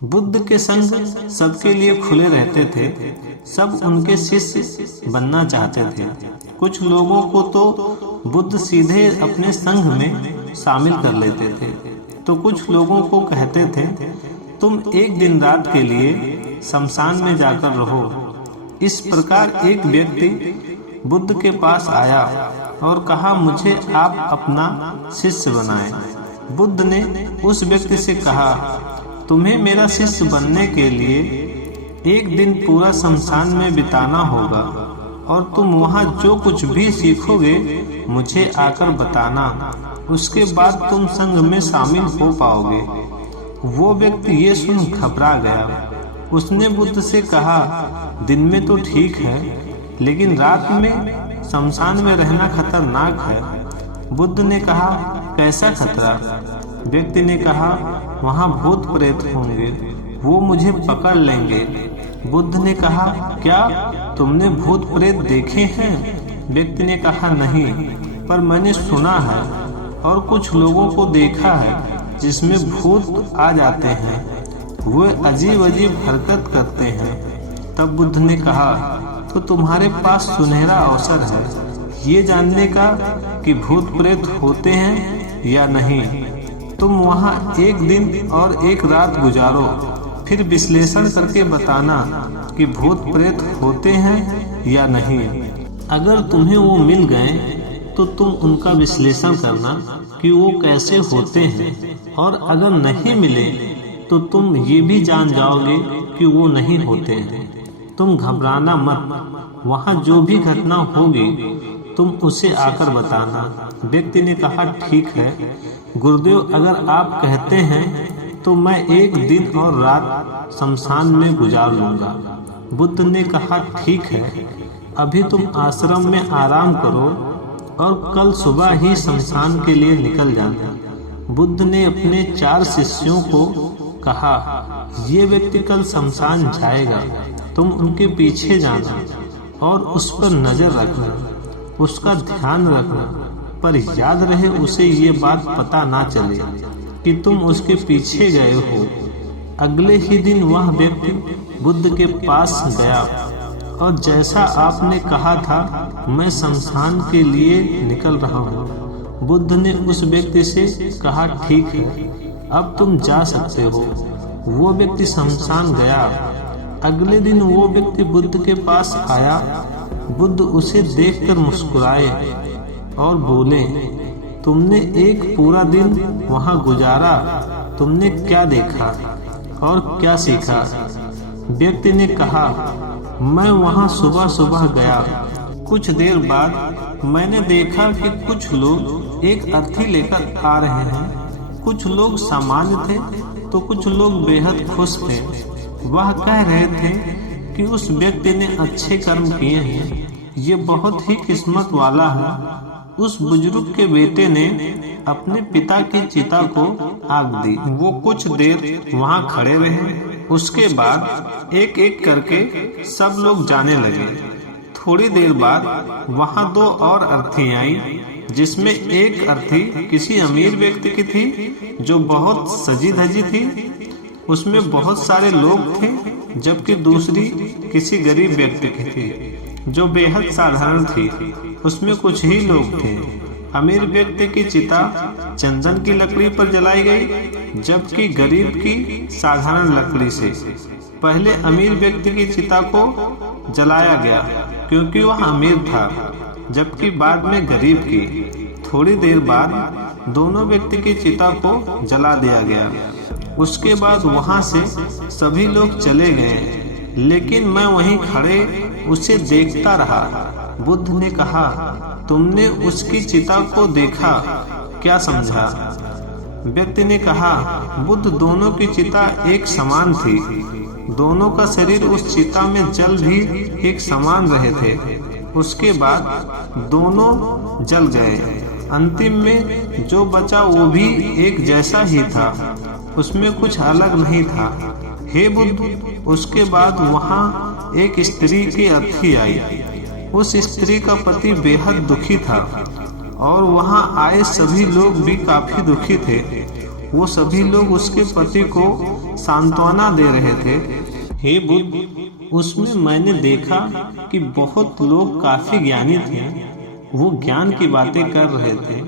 बुद्ध के संग सबके लिए खुले रहते थे। सब उनके शिष्य बनना चाहते थे। कुछ लोगों को तो बुद्ध सीधे अपने संघ में शामिल कर लेते थे, तो कुछ लोगों को कहते थे तुम एक दिन रात के लिए शमशान में जाकर रहो। इस प्रकार एक व्यक्ति बुद्ध के पास आया और कहा, मुझे आप अपना शिष्य बनाएं। बुद्ध ने उस व्यक्ति से कहा, तुम्हें मेरा शिष्य बनने के लिए एक दिन पूरा शमशान में बिताना होगा और तुम वहाँ जो कुछ भी सीखोगे मुझे आकर बताना। उसके बाद तुम संघ में शामिल हो पाओगे। वो व्यक्ति ये सुन घबरा गया। उसने बुद्ध से कहा, दिन में तो ठीक है, लेकिन रात में शमशान में रहना खतरनाक है। बुद्ध ने कहा, कैसा खतरा? व्यक्ति ने कहा, वहाँ भूत प्रेत होंगे, वो मुझे पकड़ लेंगे। बुद्ध ने कहा, क्या तुमने भूत प्रेत देखे हैं? व्यक्ति ने कहा, नहीं, पर मैंने सुना है और कुछ लोगों को देखा है जिसमें भूत आ जाते हैं, वे अजीब अजीब हरकत करते हैं। तब बुद्ध ने कहा, तो तुम्हारे पास सुनहरा अवसर है ये जानने का कि भूत प्रेत होते हैं या नहीं। तुम वहाँ एक दिन और एक रात गुजारो, फिर विश्लेषण करके बताना कि भूत प्रेत होते हैं या नहीं। अगर तुम्हें वो मिल गए तो तुम उनका विश्लेषण करना कि वो कैसे होते हैं, और अगर नहीं मिले तो तुम ये भी जान जाओगे कि वो नहीं होते हैं। तुम घबराना मत, वहाँ जो भी घटना होगी तुम उसे आकर बताना। व्यक्ति ने कहा, ठीक है गुरुदेव, अगर आप कहते हैं तो मैं एक दिन और रात शमशान में गुजार लूंगा। बुद्ध ने कहा, ठीक है, अभी तुम आश्रम में आराम करो और कल सुबह ही शमशान के लिए निकल जाना। बुद्ध ने अपने 4 शिष्यों को कहा, ये व्यक्ति कल शमशान जाएगा, तुम उनके पीछे जाना और उस पर नजर रखना, उसका ध्यान रखना, पर याद रहे उसे ये बात पता ना चले कि तुम उसके पीछे गए हो। अगले ही दिन वह व्यक्ति बुद्ध के पास गया और जैसा आपने कहा था मैं शमशान के लिए निकल रहा हूँ। बुद्ध ने उस व्यक्ति से कहा, ठीक है, अब तुम जा सकते हो। वो व्यक्ति शमशान गया। अगले दिन वो व्यक्ति बुद्ध के पास आया। बुद्ध उसे देखकर मुस्कुराए और बोले, तुमने एक पूरा दिन वहाँ गुजारा, तुमने क्या देखा और क्या सीखा? व्यक्ति ने कहा, मैं वहाँ सुबह सुबह गया। कुछ देर बाद मैंने देखा कि कुछ लोग एक अर्थी लेकर आ रहे हैं। कुछ लोग सामान्य थे तो कुछ लोग बेहद खुश थे। वह कह रहे थे कि उस व्यक्ति ने अच्छे कर्म किए हैं, ये बहुत ही किस्मत वाला है। उस बुजुर्ग के बेटे ने अपने पिता की चिता को आग दी। वो कुछ देर वहाँ खड़े रहे। उसके बाद एक एक करके सब लोग जाने लगे। थोड़ी देर बाद वहाँ 2 और अर्थी आई, जिसमें एक अर्थी किसी अमीर व्यक्ति की थी जो बहुत सजी धजी थी। उसमें बहुत सारे लोग थे, जबकि दूसरी किसी गरीब व्यक्ति की थी जो बेहद साधारण थी। उसमें कुछ ही लोग थे। अमीर व्यक्ति की चिता चंदन की लकड़ी पर जलाई गई, जबकि गरीब की साधारण लकड़ी से। पहले अमीर व्यक्ति की चिता को जलाया गया क्योंकि वह अमीर था, जबकि बाद में गरीब की। थोड़ी देर बाद दोनों व्यक्ति की चिता को जला दिया गया। उसके बाद वहां से सभी लोग चले गए, लेकिन मैं वहीं खड़े उसे देखता रहा। बुद्ध ने कहा, तुमने उसकी चिता को देखा, क्या समझा? व्यक्ति ने कहा, बुद्ध, दोनों की चिता एक समान थी। दोनों का शरीर उस चिता में जल भी एक समान रहे थे। उसके बाद दोनों जल गए। अंतिम में जो बचा वो भी एक जैसा ही था, उसमें कुछ अलग नहीं था। हे बुद्ध, उसके बाद वहाँ एक स्त्री की अर्थी आई। उस स्त्री का पति बेहद दुखी था और वहाँ आए सभी लोग भी काफी दुखी थे। वो सभी लोग उसके पति को सांत्वना दे रहे थे। हे बुद्ध, उसमें मैंने देखा कि बहुत लोग काफी ज्ञानी थे। वो ज्ञान की बातें कर रहे थे।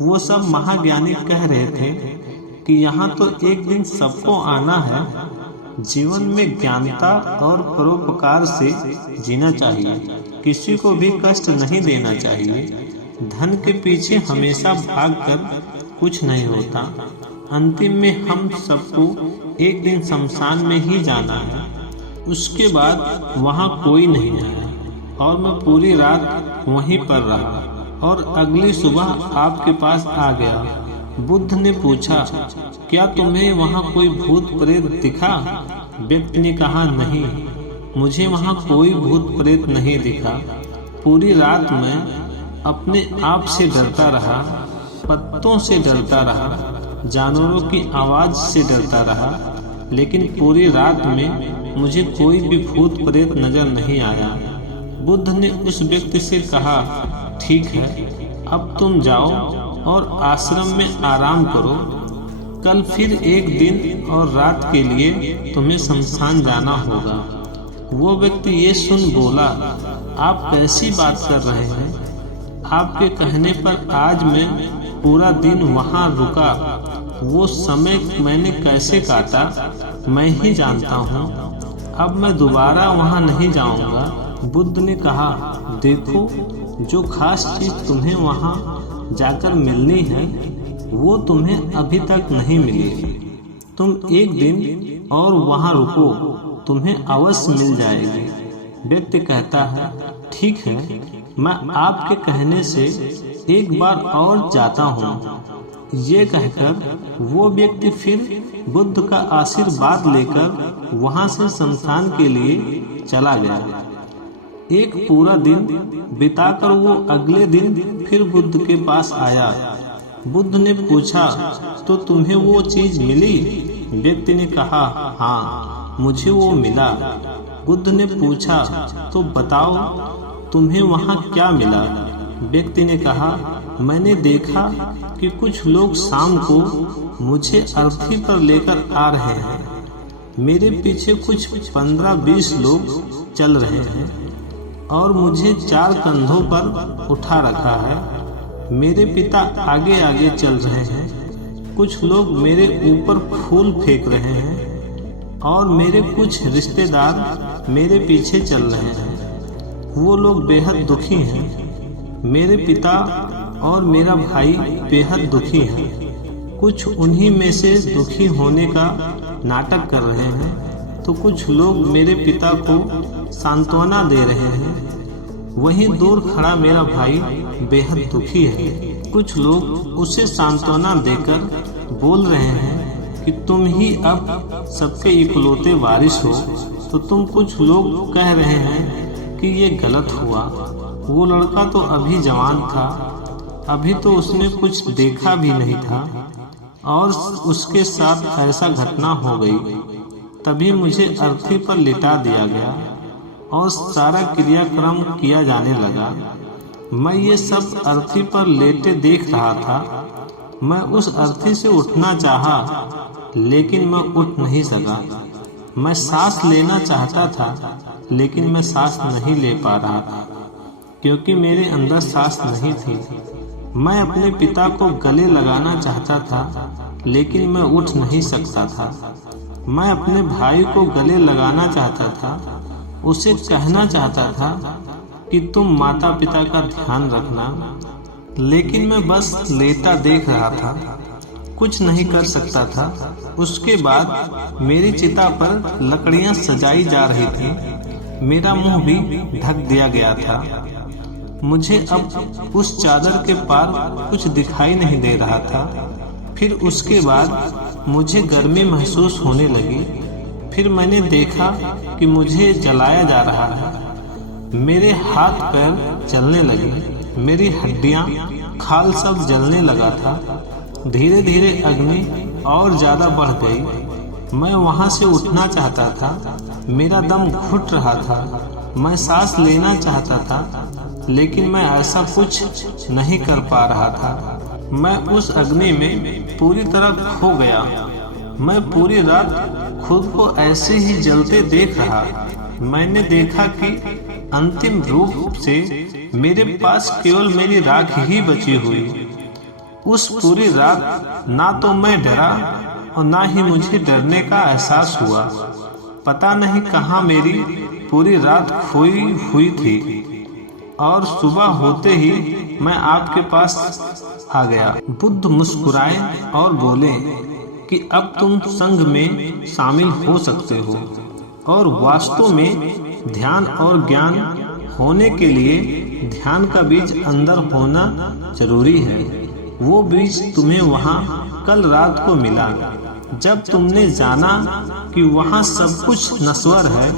वो सब महाज्ञानी कह रहे थे कि यहाँ तो एक दिन सबको आना है। जीवन में ज्ञानता और परोपकार से जीना चाहिए। किसी को भी कष्ट नहीं देना चाहिए। धन के पीछे हमेशा भागकर कुछ नहीं होता। अंतिम में हम सबको एक दिन शमशान में ही जाना है। उसके बाद वहाँ कोई नहीं है। और मैं पूरी रात वहीं पर रहा और अगली सुबह आपके पास आ गया। बुद्ध ने पूछा, क्या तुम्हें वहाँ कोई भूत प्रेत दिखा? व्यक्ति ने कहा, नहीं, मुझे वहाँ कोई भूत प्रेत नहीं दिखा। पूरी रात मैं अपने आप से डरता रहा, पत्तों से डरता रहा, जानवरों की आवाज से डरता रहा, लेकिन पूरी रात में मुझे कोई भी भूत प्रेत नजर नहीं आया। बुद्ध ने उस व्यक्ति से कहा, ठीक है, अब तुम जाओ और आश्रम में आराम करो। कल फिर एक दिन और रात के लिए तुम्हें शमशान जाना होगा। वो व्यक्ति ये सुन बोला, आप कैसी बात कर रहे हैं? आपके कहने पर आज मैं पूरा दिन वहाँ रुका। वो समय मैंने कैसे काटा मैं ही जानता हूँ। अब मैं दोबारा वहाँ नहीं जाऊँगा। बुद्ध ने कहा, देखो, जो खास चीज तुम्हें वहाँ जाकर मिलनी है वो तुम्हें अभी तक नहीं मिली। तुम एक दिन और वहाँ रुको, तुम्हें अवश्य मिल जाएगी। व्यक्ति कहता है, ठीक है, मैं आपके कहने से एक बार और जाता हूँ। ये कहकर वो व्यक्ति फिर बुद्ध का आशीर्वाद लेकर वहाँ से शमशान के लिए चला गया। एक पूरा दिन बिताकर वो अगले दिन फिर बुद्ध के पास आया। बुद्ध ने पूछा, तो तुम्हें वो चीज मिली? व्यक्ति ने कहा, हाँ, मुझे वो मिला। बुद्ध ने पूछा, तो बताओ तुम्हें वहाँ क्या मिला? व्यक्ति ने कहा, मैंने देखा कि कुछ लोग शाम को मुझे अर्थी पर लेकर आ रहे हैं। मेरे पीछे कुछ 15-20 लोग चल रहे हैं और मुझे 4 कंधों पर उठा रखा है। मेरे पिता आगे आगे चल रहे हैं। कुछ लोग मेरे ऊपर फूल फेंक रहे हैं और मेरे कुछ रिश्तेदार मेरे पीछे चल रहे हैं। वो लोग बेहद दुखी हैं। मेरे पिता और मेरा भाई बेहद दुखी हैं। कुछ उन्हीं में से दुखी होने का नाटक कर रहे हैं, तो कुछ लोग मेरे पिता को सांत्वना दे रहे हैं। वहीं दूर खड़ा मेरा भाई बेहद दुखी है। कुछ लोग उसे सांत्वना देकर बोल रहे हैं कि तुम ही अब सबके इकलौते वारिस हो। तो तुम कुछ लोग कह रहे हैं कि ये गलत हुआ। वो लड़का तो अभी जवान था, अभी तो उसने कुछ देखा भी नहीं था और उसके साथ ऐसा घटना हो गई। तभी मुझे अर्थी पर लिटा दिया गया और सारा क्रियाक्रम किया जाने लगा। मैं ये सब अर्थी पर लेटे देख रहा था। मैं उस अर्थी से उठना चाहा, लेकिन मैं उठ नहीं सका। मैं सांस लेना चाहता था, लेकिन मैं सांस नहीं ले पा रहा था, क्योंकि मेरे अंदर सांस नहीं थी। मैं अपने पिता को गले लगाना चाहता था, लेकिन मैं उठ नहीं सकता था। मैं अपने भाई को गले लगाना चाहता था, उसे कहना चाहता था कि तुम माता पिता का ध्यान रखना, लेकिन मैं बस लेटा देख रहा था, कुछ नहीं कर सकता था। उसके बाद मेरी चिता पर लकड़ियां सजाई जा रही थी। मेरा मुंह भी ढक दिया गया था। मुझे अब उस चादर के पार कुछ दिखाई नहीं दे रहा था। फिर उसके बाद मुझे गर्मी महसूस होने लगी। फिर मैंने देखा कि मुझे जलाया जा रहा है। मेरे हाथ पैर चलने लगे, मेरी हड्डियां, खाल सब जलने लगा था। धीरे धीरे अग्नि और ज्यादा बढ़ गई। मैं वहां से उठना चाहता था, मेरा दम घुट रहा था। मैं सांस लेना चाहता था, लेकिन मैं ऐसा कुछ नहीं कर पा रहा था। मैं उस अग्नि में पूरी तरह खो गया। मैं पूरी रात खुद को ऐसे ही जलते देख रहा। मैंने देखा कि अंतिम रूप से मेरे पास केवल मेरी राख ही बची हुई। उस पूरी रात ना तो मैं डरा और ना ही मुझे डरने का एहसास हुआ। पता नहीं कहाँ मेरी पूरी रात खोई हुई थी और सुबह होते ही मैं आपके पास आ गया। बुद्ध मुस्कुराए और बोले कि अब तुम संघ में शामिल हो सकते हो और वास्तव में ध्यान और ज्ञान होने के लिए ध्यान का बीज अंदर होना जरूरी है। वो बीज तुम्हें वहाँ कल रात को मिला जब तुमने जाना कि वहाँ सब कुछ नश्वर है।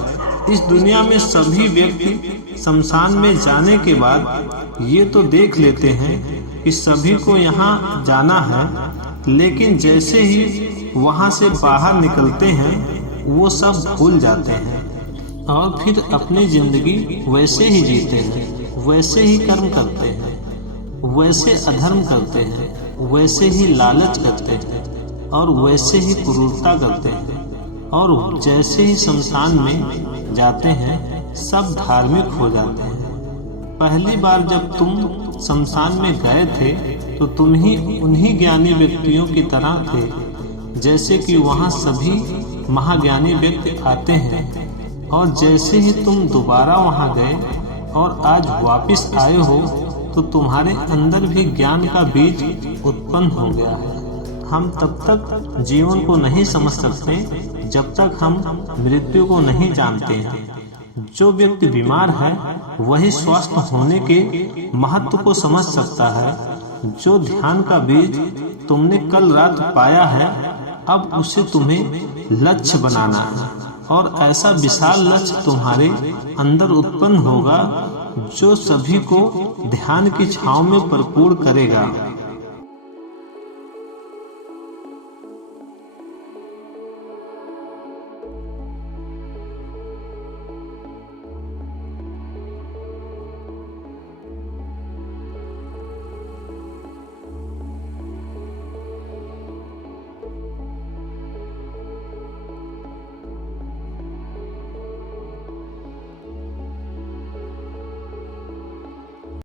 इस दुनिया में सभी व्यक्ति शमशान में जाने के बाद ये तो देख लेते हैं कि सभी को यहाँ जाना है, लेकिन जैसे ही वहाँ से बाहर निकलते हैं वो सब भूल जाते हैं और फिर अपनी जिंदगी वैसे ही जीते हैं, वैसे ही कर्म करते हैं, वैसे अधर्म करते हैं, वैसे ही लालच करते हैं और वैसे ही क्रूरता करते हैं। और जैसे ही शमशान में जाते हैं सब धार्मिक हो जाते हैं। पहली बार जब तुम शमशान में गए थे तो तुम ही उन्हीं ज्ञानी व्यक्तियों की तरह थे जैसे कि वहाँ सभी महाज्ञानी व्यक्ति आते हैं। और जैसे ही तुम दोबारा वहाँ गए और आज वापस आए हो तो तुम्हारे अंदर भी ज्ञान का बीज उत्पन्न हो गया है। हम तब तक जीवन को नहीं समझ सकते जब तक हम मृत्यु को नहीं जानते हैं। जो व्यक्ति बीमार है वही स्वस्थ होने के महत्व को समझ सकता है। जो ध्यान का बीज तुमने कल रात पाया है अब उसे तुम्हें लक्ष्य बनाना है और ऐसा विशाल लक्ष्य तुम्हारे अंदर उत्पन्न होगा जो सभी को ध्यान की छांव में भरपूर करेगा।